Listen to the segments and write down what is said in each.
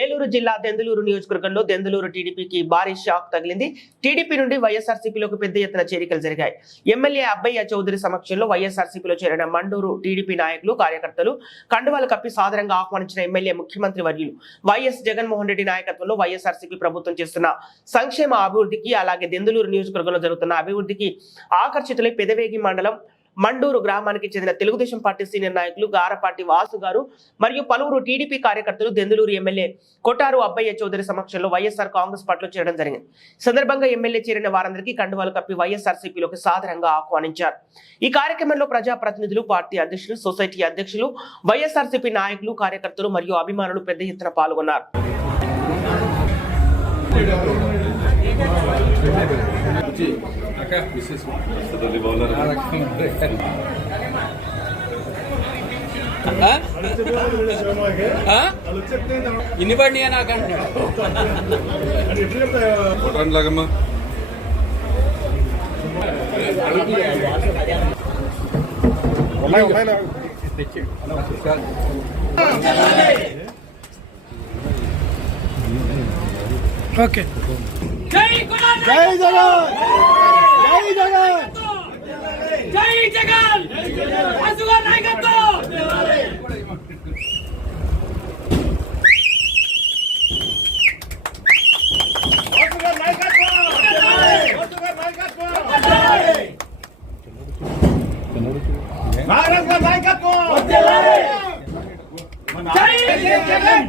ఏలూరు జిల్లా దెందులూరు నియోజకవర్గంలో దెందులూరు టీడీపీకి భారీ షాక్ తగిలింది. టీడీపీ నుండి వైఎస్ఆర్సీపీలోకి పెద్ద ఎత్తున చేరికలు జరిగాయి. ఎమ్మెల్యే అబ్బయ్య చౌదరి సమక్షంలో వైఎస్ఆర్సీపీలో చేరిన మండూరు టీడీపీ నాయకులు కార్యకర్తలు కండువాలు కప్పి సాధారణంగా ఆహ్వానించిన ఎమ్మెల్యే ముఖ్యమంత్రి వర్యులు. వైఎస్ జగన్మోహన్ రెడ్డి నాయకత్వంలో వైఎస్ఆర్సీపీ ప్రభుత్వం చేస్తున్న సంక్షేమ అభివృద్ధికి అలాగే దెందులూరు నియోజకవర్గంలో జరుగుతున్న అభివృద్ధికి ఆకర్షితులై పెదవేగి మండలం మండూరు గ్రామానికి చెందిన తెలుగుదేశం పార్టీ సీనియర్ నాయకులు గారపాటి వాసు గారు మరియు పలువురు టీడీపీ కార్యకర్తలు దెందులూరు ఎమ్మెల్యే కొట్టారు అబ్బయ్య చౌదరి సమక్షంలో వైఎస్ఆర్ కాంగ్రెస్ పార్టీలో చేరడం జరిగింది. సందర్భంగా ఎమ్మెల్యే చేరిన వారందరికీ కండువాలు కప్పి వైఎస్ఆర్ సిపిలోకి ఆహ్వానించారు. ఈ కార్యక్రమంలో ప్రజాప్రతినిధులు పార్టీ అధ్యక్షులు సొసైటీ అధ్యక్షులు వైఎస్ఆర్సిపి నాయకులు కార్యకర్తలు మరియు అభిమానులు పెద్ద ఎత్తున పాల్గొన్నారు. విశేష వస్తుంది బౌలర్ ఆ? ఆ? ఇన్ని పడినాయా నాకు అంటున్నాడు. లాగమ్మా. ఓకే. జై జగన్ జై జగన్ జై జగన్ జై జగన్ అసుగా నాయకత్వం జై జగన్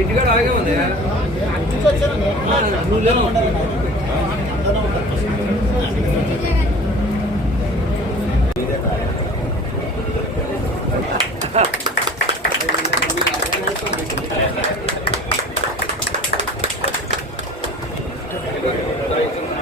ఇంటికాడ అలాగే ఉంది. కేక్ పెడదాం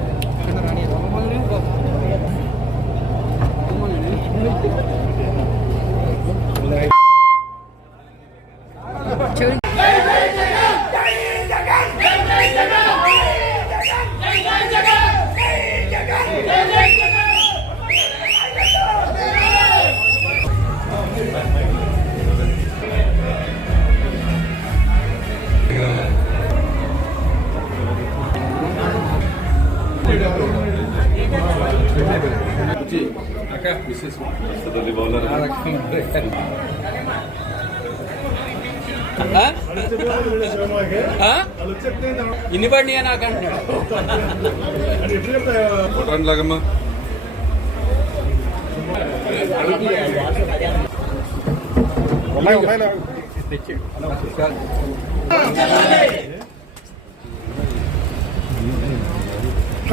తినిపించేది అక్క విశేష వస్తుంది బౌలర్ ఆ? ఆ? ఇన్ని పడినాయా నాకు అంటున్నాడు.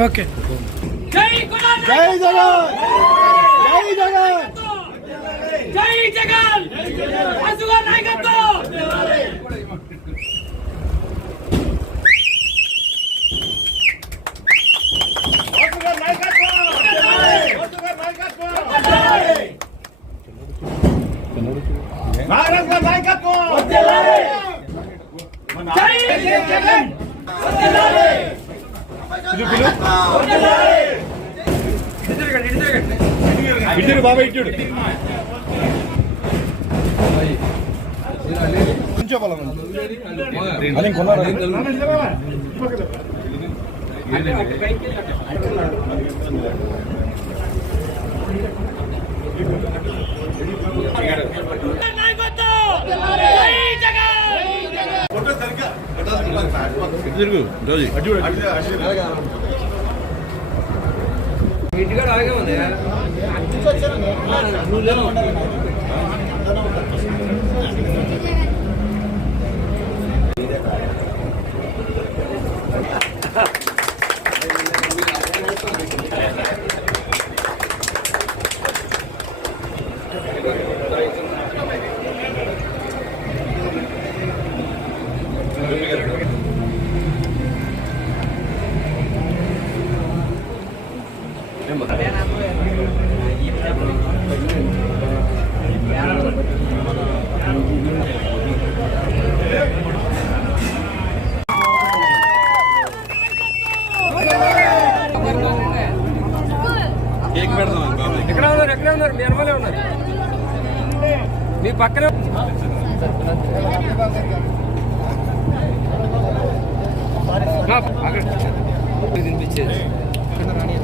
ఓకే. జై జై జగన్! జై జగన్! జై జగన్! నాయకత్వం! జై ఇటు బాబా ఇటు నుంచో పొలం అది ఇంకొన్నారా నాయకత్వం జై జగన్ తిరుగు. రోజు. ఇంటికాడ అలాగే ఉంది. కేక్ పెడదాం ఎక్కడ ఉన్నారు? ఎక్కడ ఉన్నారు? మీ అనుమలే ఉన్నారు. మీ పక్కన వినిపించేది. రాని